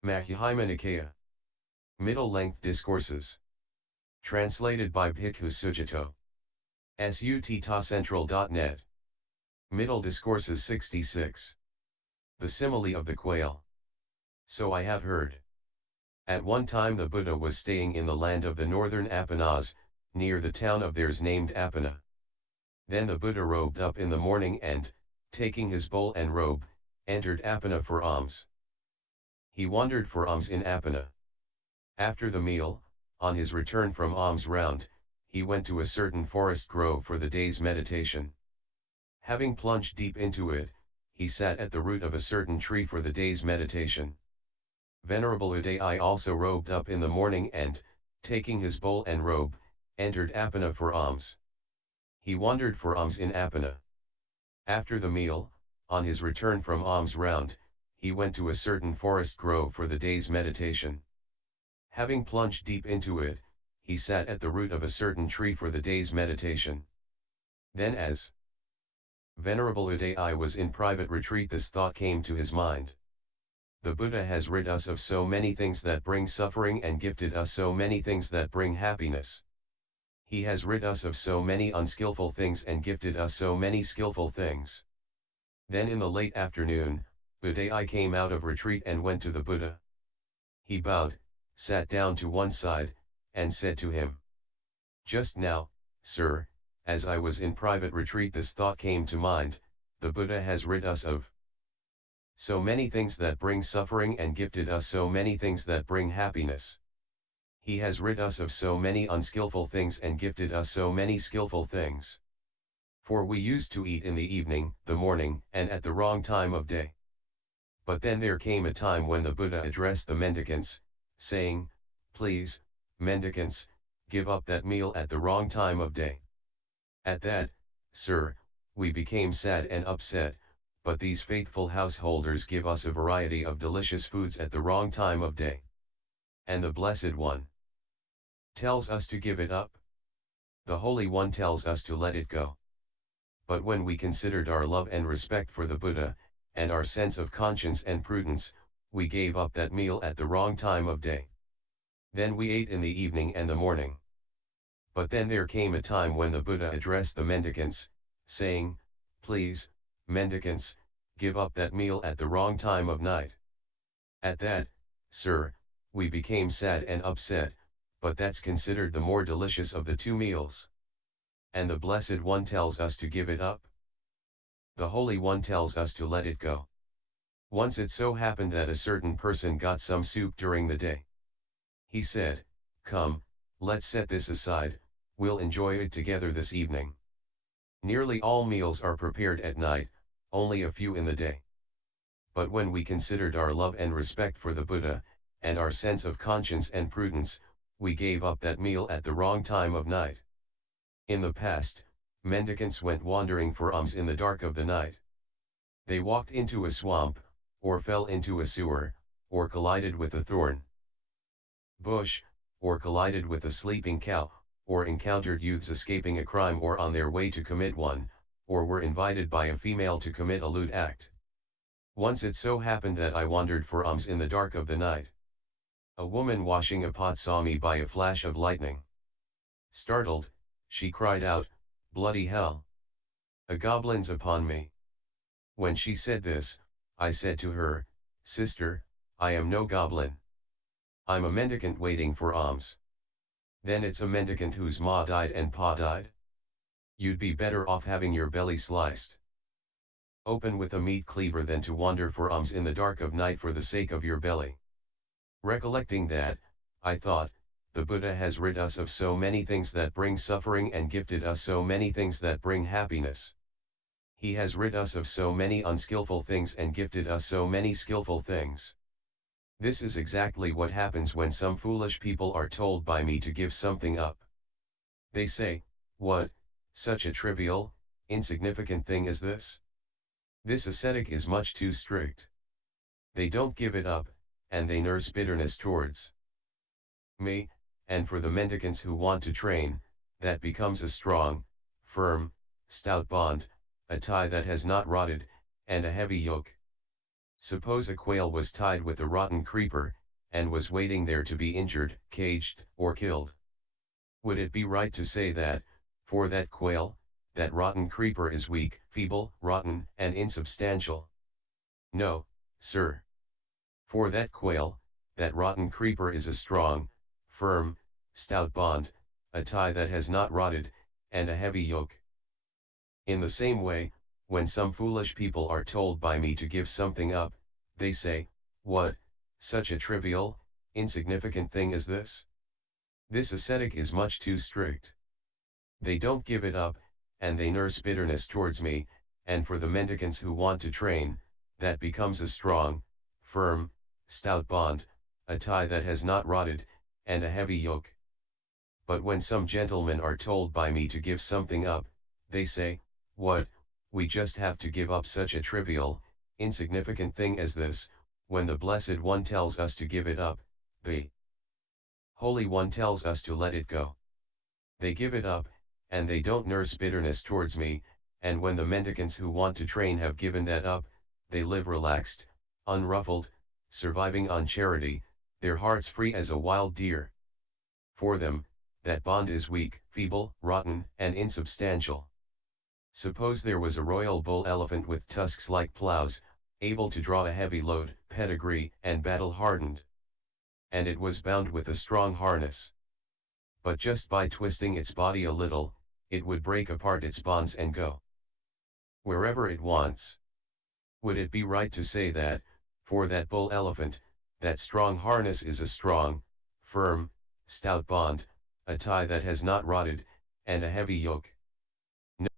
Madhyama Nikaya. Middle-length discourses. Translated by Bhikkhu Sujato. sutacentral.net. Middle Discourses 66. The Simile of the Quail. So I have heard. At one time the Buddha was staying in the land of the northern Appannas, near the town of theirs named Appanna. Then the Buddha robed up in the morning and, taking his bowl and robe, entered Appanna for alms. He wandered for alms in Appanna. After the meal, on his return from alms round, he went to a certain forest grove for the day's meditation. Having plunged deep into it, he sat at the root of a certain tree for the day's meditation. Venerable Udayi also robed up in the morning and, taking his bowl and robe, entered Appanna for alms. He wandered for alms in Appanna. After the meal, on his return from alms round, he went to a certain forest grove for the day's meditation. Having plunged deep into it, he sat at the root of a certain tree for the day's meditation. Then as Venerable Udayi was in private retreat, this thought came to his mind. The Buddha has rid us of so many things that bring suffering and gifted us so many things that bring happiness. He has rid us of so many unskillful things and gifted us so many skillful things. Then in the late afternoon, Udayi came out of retreat and went to the Buddha. He bowed, sat down to one side, and said to him, "Just now, sir, as I was in private retreat, this thought came to mind, the Buddha has rid us of so many things that bring suffering and gifted us so many things that bring happiness. He has rid us of so many unskillful things and gifted us so many skillful things. For we used to eat in the evening, the morning, and at the wrong time of day. But then there came a time when the Buddha addressed the mendicants, saying, 'Please, mendicants, give up that meal at the wrong time of day.' At that, sir, we became sad and upset, but these faithful householders give us a variety of delicious foods at the wrong time of day. And the Blessed One tells us to give it up. The Holy One tells us to let it go. But when we considered our love and respect for the Buddha, and our sense of conscience and prudence, we gave up that meal at the wrong time of day. Then we ate in the evening and the morning. But then there came a time when the Buddha addressed the mendicants, saying, 'Please, mendicants, give up that meal at the wrong time of night.' At that, sir, we became sad and upset, but that's considered the more delicious of the two meals. And the Blessed One tells us to give it up. The Holy One tells us to let it go. Once it so happened that a certain person got some soup during the day. He said, 'Come, let's set this aside, we'll enjoy it together this evening.' Nearly all meals are prepared at night, only a few in the day. But when we considered our love and respect for the Buddha, and our sense of conscience and prudence, we gave up that meal at the wrong time of night. In the past, mendicants went wandering for alms in the dark of the night. They walked into a swamp, or fell into a sewer, or collided with a thorn bush, or collided with a sleeping cow, or encountered youths escaping a crime or on their way to commit one, or were invited by a female to commit a lewd act. Once it so happened that I wandered for alms in the dark of the night. A woman washing a pot saw me by a flash of lightning. Startled, she cried out, 'Bloody hell! A goblin's upon me!' When she said this, I said to her, 'Sister, I am no goblin. I'm a mendicant waiting for alms.' 'Then it's a mendicant whose ma died and pa died? You'd be better off having your belly sliced open with a meat cleaver than to wander for alms in the dark of night for the sake of your belly.' Recollecting that, I thought, the Buddha has rid us of so many things that bring suffering and gifted us so many things that bring happiness. He has rid us of so many unskillful things and gifted us so many skillful things. This is exactly what happens when some foolish people are told by me to give something up. They say, 'What, such a trivial, insignificant thing is this? This ascetic is much too strict.' They don't give it up, and they nurse bitterness towards me, and for the mendicants who want to train, that becomes a strong, firm, stout bond, a tie that has not rotted, and a heavy yoke. Suppose a quail was tied with a rotten creeper, and was waiting there to be injured, caged, or killed. Would it be right to say that, for that quail, that rotten creeper is weak, feeble, rotten, and insubstantial? No, sir. For that quail, that rotten creeper is a strong, firm, stout bond, a tie that has not rotted, and a heavy yoke. In the same way, when some foolish people are told by me to give something up, they say, "What, such a trivial, insignificant thing as this? This ascetic is much too strict." They don't give it up, and they nurse bitterness towards me, and for the mendicants who want to train, that becomes a strong, firm, stout bond, a tie that has not rotted, and a heavy yoke. But when some gentlemen are told by me to give something up, they say, "What, we just have to give up such a trivial, insignificant thing as this, when the Blessed One tells us to give it up, the Holy One tells us to let it go." They give it up, and they don't nurse bitterness towards me, and when the mendicants who want to train have given that up, they live relaxed, unruffled, surviving on charity, their hearts free as a wild deer. For them, that bond is weak, feeble, rotten, and insubstantial. Suppose there was a royal bull elephant with tusks like plows, able to draw a heavy load, pedigree, and battle-hardened. And it was bound with a strong harness. But just by twisting its body a little, it would break apart its bonds and go wherever it wants. Would it be right to say that, for that bull elephant, that strong harness is a strong, firm, stout bond, a tie that has not rotted, and a heavy yoke?